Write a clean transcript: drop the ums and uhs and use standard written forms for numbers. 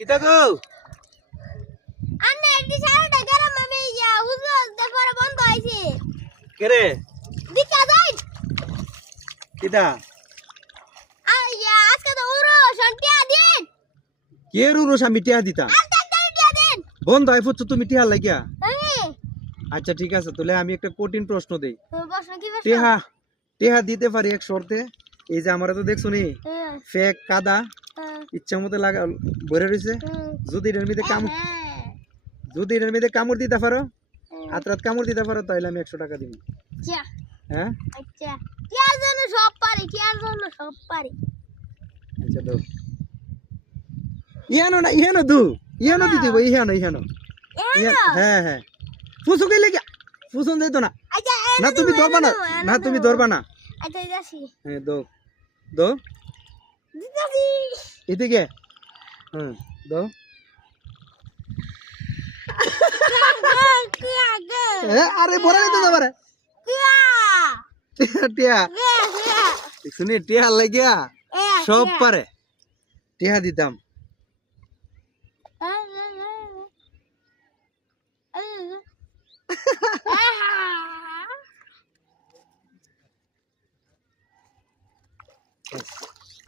কিতা গো আন্না এটি সারাটা গরম আমি ইয়া হুজুর দেফারে বন্ধ হইছে কে রে দিকা যাই কিতা ইয়া আজকে তো ওরো শান্তিয়া দিন কে রুরো আমি টিয়া দিতাম টিয়া দিন বন্ধ হয় ফুটছো তুমি টিয়া লাগিয়া এই আচ্ছা ঠিক আছে তাহলে আমি একটা কঠিন প্রশ্ন দেই প্রশ্ন কি প্রশ্ন টিহা টিহা দিতে পারি এক শর্তে এই যে আমরা তো দেখছো নি ফেক কাদা ইচ্ছা মতো লাগা ভরে রয়েছে যদি এর মধ্যে কামড় দিতে পারো আত্রাত কামড় দিতে পারো তাহলে আমি 100 টাকা দিব আচ্ছা হ্যাঁ আচ্ছা টিয়ার জন্য সব পারি আচ্ছা দাও ইহানো দু ইহানো দিতে বই ইহানো হ্যাঁ হ্যাঁ ফুসু গেলে কি ফুসুন যাইতো না আচ্ছা না তুমি ধরবা না আচ্ছা যাসি হ্যাঁ দো দো দিতাছি এদিকে হুম দো আরে বড় নিতে যাবে রে টিয়া শুনি টিয়া লাগিয়া সব পারে টিয়া দিতাম